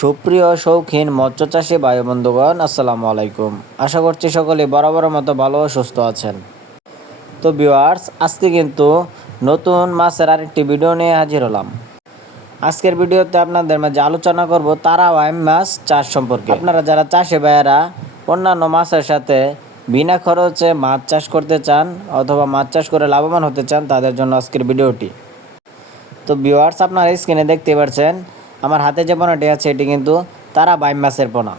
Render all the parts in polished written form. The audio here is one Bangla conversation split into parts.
সুপ্রিয় শৌখিন মৎস্য চাষী ভাই বন্ধুগণ, আসসালামু আলাইকুম। আশা করছি সকলে বরাবরের মতো ভালো ও সুস্থ আছেন। তো ভিউয়ার্স, আজকে কিন্তু নতুন মাছের আরেকটি ভিডিও নিয়ে হাজির হলাম। আজকের ভিডিওতে আপনাদের মাঝে আলোচনা করব তারা বাইম মাছ চাষ সম্পর্কে। আপনারা যারা চাষি ভাইয়েরা অন্যান্য মাছের সাথে বিনা খরচে মাছ চাষ করতে চান অথবা মাছ চাষ করে লাভবান হতে চান, তাদের জন্য আজকের ভিডিওটি। তো ভিউয়ার্স, আপনারা স্ক্রিনে দেখতে পাচ্ছেন আমার হাতে যে পোনাটি আছে এটি কিন্তু তারা বাইম মাছের পোনা।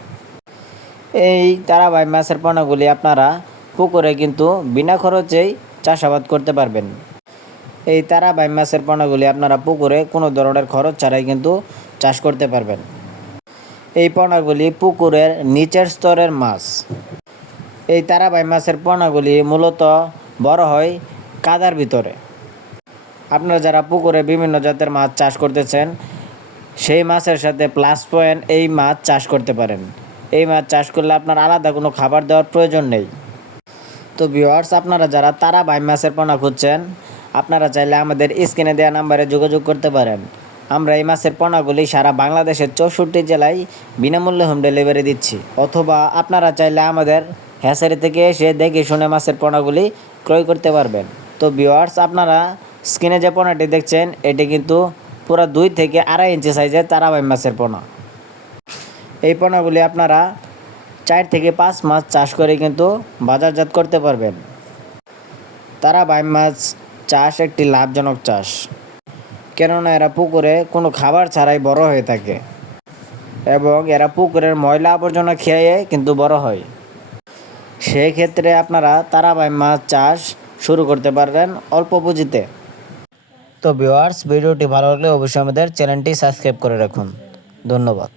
এই তারা বাইম মাছের পোনাগুলি আপনারা পুকুরে কিন্তু বিনা খরচেই চাষাবাদ করতে পারবেন। এই তারা বাইম মাছের পোনাগুলি আপনারা পুকুরে কোনো ধরনের খরচ ছাড়াই কিন্তু চাষ করতে পারবেন। এই পোনাগুলি পুকুরের নিচের স্তরের মাছ। এই তারা বাইম মাছের পোনাগুলি মূলত বড় হয় কাদার ভিতরে। আপনারা যারা পুকুরে বিভিন্ন জাতের মাছ চাষ করতেছেন, সেই মাছের সাথে প্লাস পয়েন্ট এই মাছ চাষ করতে পারেন। এই মাছ চাষ করলে আপনার আলাদা কোনো খাবার দেওয়ার প্রয়োজন নেই। তো ভিউয়ার্স, আপনারা যারা তারা বাইম মাছের পোনা খুঁজছেন, আপনারা চাইলে আমাদের স্ক্রিনে দেওয়া নাম্বারে যোগাযোগ করতে পারেন। আমরা এই মাছের পোনাগুলি সারা বাংলাদেশের 64 জেলায় বিনামূল্যে হোম ডেলিভারি দিচ্ছি। অথবা আপনারা চাইলে আমাদের হ্যাচারি থেকে এসে দেখে শুনে মাছের পোনাগুলি ক্রয় করতে পারবেন। তো ভিউয়ার্স, আপনারা স্ক্রিনে যে পোনাটি দেখছেন এটি কিন্তু পুরো 2 থেকে 2.5 ইঞ্চি সাইজের তারা বাইম মাছের পোনা। এই পোনাগুলি আপনারা 4 থেকে 5 মাস চাষ করে কিন্তু বাজারজাত করতে পারবেন। তারা বাইম মাছ চাষ একটি লাভজনক চাষ, কেননা এরা পুকুরে কোনো খাবার ছাড়াই বড় হয়ে থাকে এবং এরা পুকুরের ময়লা আবর্জনা খেয়ে কিন্তু বড় হয়। সেই ক্ষেত্রে আপনারা তারা বাইম মাছ চাষ শুরু করতে পারবেন অল্প পুঁজিতে। তো ভিউয়ার্স, ভিডিওটি ভালো লাগলে অবশ্যই আমাদের চ্যানেলটি সাবস্ক্রাইব করে রাখুন। ধন্যবাদ।